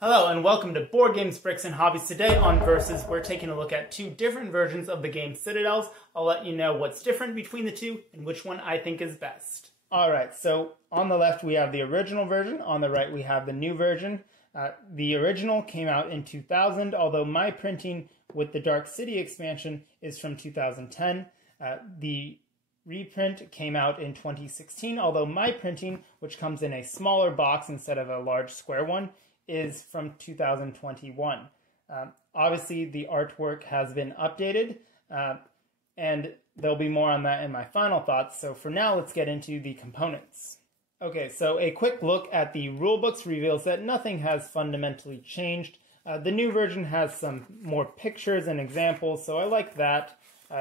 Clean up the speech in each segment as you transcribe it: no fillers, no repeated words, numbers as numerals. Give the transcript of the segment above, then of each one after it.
Hello and welcome to Board Games, Bricks, and Hobbies. Today on Versus, we're taking a look at two different versions of the game Citadels. I'll let you know what's different between the two and which one I think is best. Alright, so on the left we have the original version, on the right we have the new version. The original came out in 2000, although my printing with the Dark City expansion is from 2010. The reprint came out in 2016, although my printing, which comes in a smaller box instead of a large square one, is from 2021. Obviously, the artwork has been updated, and there'll be more on that in my final thoughts. So for now, let's get into the components. Okay, so a quick look at the rulebooks reveals that nothing has fundamentally changed. The new version has some more pictures and examples, so I like that.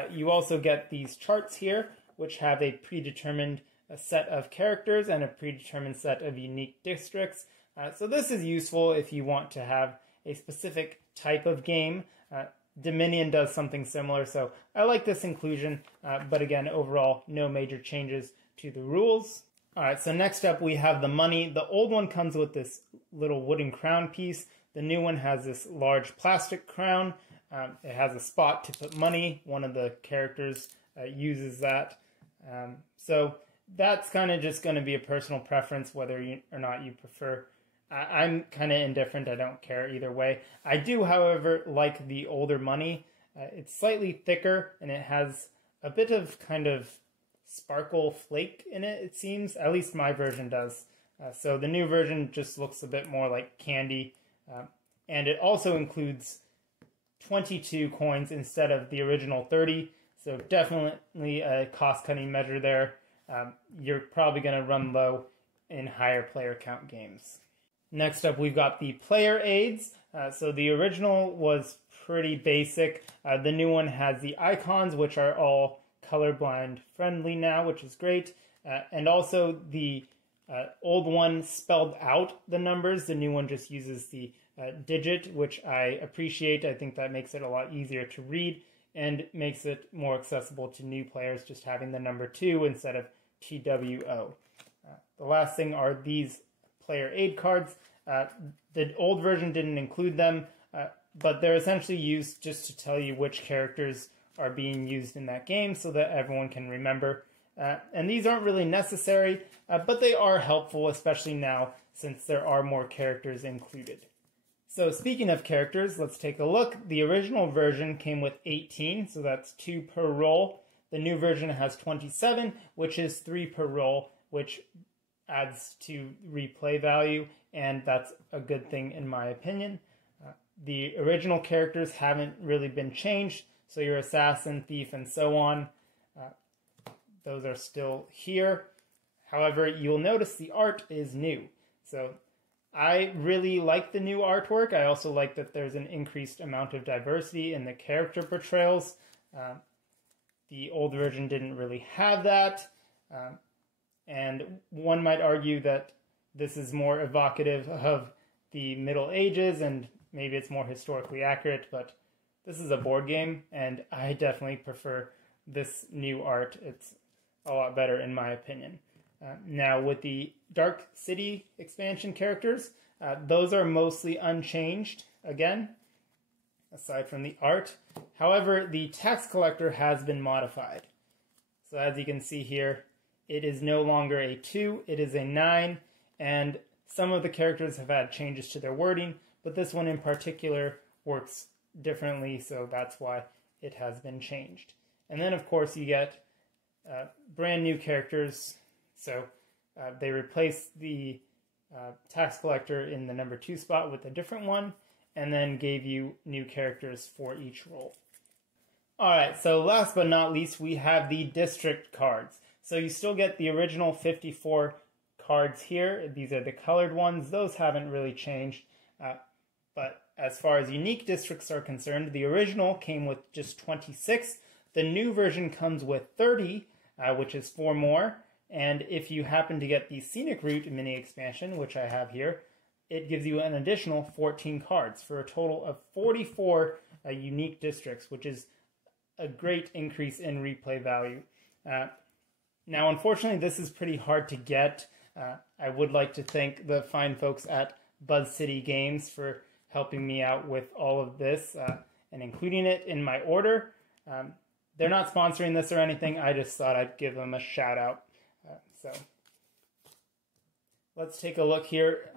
You also get these charts here, which have a predetermined set of characters and a predetermined set of unique districts. So this is useful if you want to have a specific type of game. Dominion does something similar, so I like this inclusion, but again, overall, no major changes to the rules. Alright, so next up we have the money. The old one comes with this little wooden crown piece. The new one has this large plastic crown. It has a spot to put money. One of the characters uses that. So that's kind of just going to be a personal preference, whether or not you prefer. I'm kind of indifferent. I don't care either way. I do, however, like the older money. It's slightly thicker, and it has a bit of kind of sparkle flake in it, it seems. At least my version does. So the new version just looks a bit more like candy. And it also includes 22 coins instead of the original 30. So definitely a cost-cutting measure there. You're probably going to run low in higher player count games. Next up, we've got the player aids. So the original was pretty basic. The new one has the icons, which are all colorblind friendly now, which is great. And also the old one spelled out the numbers. The new one just uses the digit, which I appreciate. I think that makes it a lot easier to read and makes it more accessible to new players, just having the number 2 instead of TWO. The last thing are these player aid cards. The old version didn't include them, but they're essentially used just to tell you which characters are being used in that game so that everyone can remember. And these aren't really necessary, but they are helpful, especially now since there are more characters included. So speaking of characters, let's take a look. The original version came with 18, so that's 2 per roll. The new version has 27, which is 3 per roll, which adds to replay value, and that's a good thing in my opinion. The original characters haven't really been changed, so your assassin, thief, and so on, those are still here. However, you'll notice the art is new. So I really like the new artwork. I also like that there's an increased amount of diversity in the character portrayals. The old version didn't really have that. And one might argue that this is more evocative of the Middle Ages and maybe it's more historically accurate, but this is a board game and I definitely prefer this new art. It's a lot better in my opinion. Now with the Dark City expansion characters, those are mostly unchanged again, aside from the art. However, the tax collector has been modified. So as you can see here, it is no longer a 2, it is a 9, and some of the characters have had changes to their wording, but this one in particular works differently, so that's why it has been changed. And then, of course, you get brand new characters, so they replace the tax collector in the number 2 spot with a different one, and then gave you new characters for each roll. Alright, so last but not least, we have the district cards. So you still get the original 54 cards here. These are the colored ones. Those haven't really changed. But as far as unique districts are concerned, the original came with just 26. The new version comes with 30, which is 4 more. And if you happen to get the Scenic Route mini expansion, which I have here, it gives you an additional 14 cards for a total of 44 unique districts, which is a great increase in replay value. Now, unfortunately, this is pretty hard to get. I would like to thank the fine folks at Buzz City Games for helping me out with all of this and including it in my order. They're not sponsoring this or anything. I just thought I'd give them a shout out. So let's take a look here.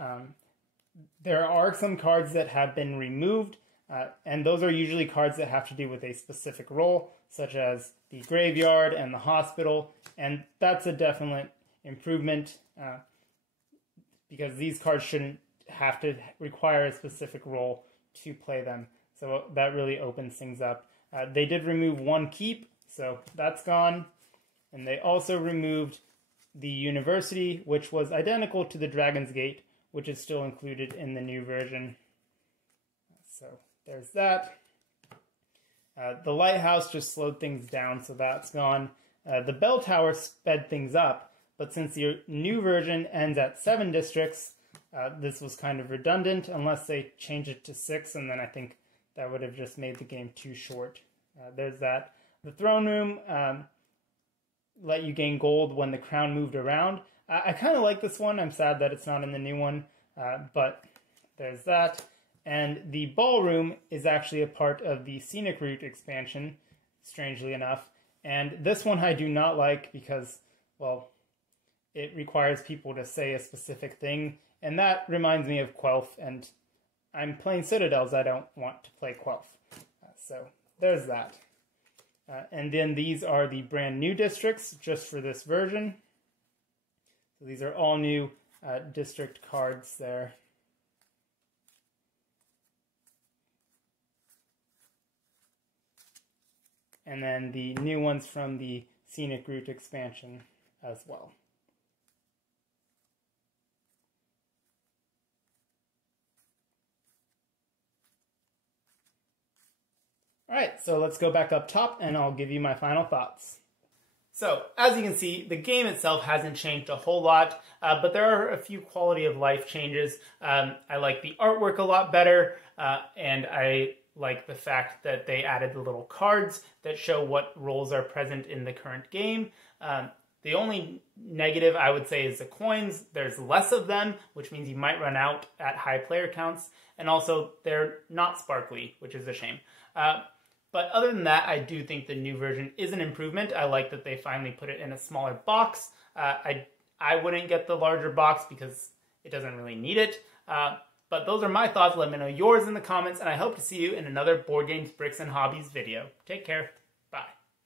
There are some cards that have been removed, and those are usually cards that have to do with a specific role, such as the graveyard and the hospital, and that's a definite improvement because these cards shouldn't have to require a specific role to play them. So that really opens things up. They did remove one keep, so that's gone. And they also removed the university, which was identical to the Dragon's Gate, which is still included in the new version. So there's that. The lighthouse just slowed things down, so that's gone. The bell tower sped things up, but since the new version ends at 7 districts, this was kind of redundant unless they change it to 6, and then I think that would have just made the game too short. There's that. The throne room let you gain gold when the crown moved around. I kind of like this one. I'm sad that it's not in the new one, but there's that. And the ballroom is actually a part of the Scenic Route expansion, strangely enough. And this one I do not like because, well, it requires people to say a specific thing. And that reminds me of Quelf, and I'm playing Citadels. I don't want to play Quelf. So there's that. And then these are the brand new districts just for this version. So these are all new district cards there. And then the new ones from the Scenic Route expansion as well. All right, so let's go back up top and I'll give you my final thoughts. So, as you can see, the game itself hasn't changed a whole lot, but there are a few quality of life changes. I like the artwork a lot better, and I like the fact that they added the little cards that show what roles are present in the current game. The only negative I would say is the coins. There's less of them, which means you might run out at high player counts, and also they're not sparkly, which is a shame. But other than that, I do think the new version is an improvement. I like that they finally put it in a smaller box. I wouldn't get the larger box because it doesn't really need it. But those are my thoughts. Let me know yours in the comments, and I hope to see you in another Board Games, Bricks, and Hobbies video. Take care.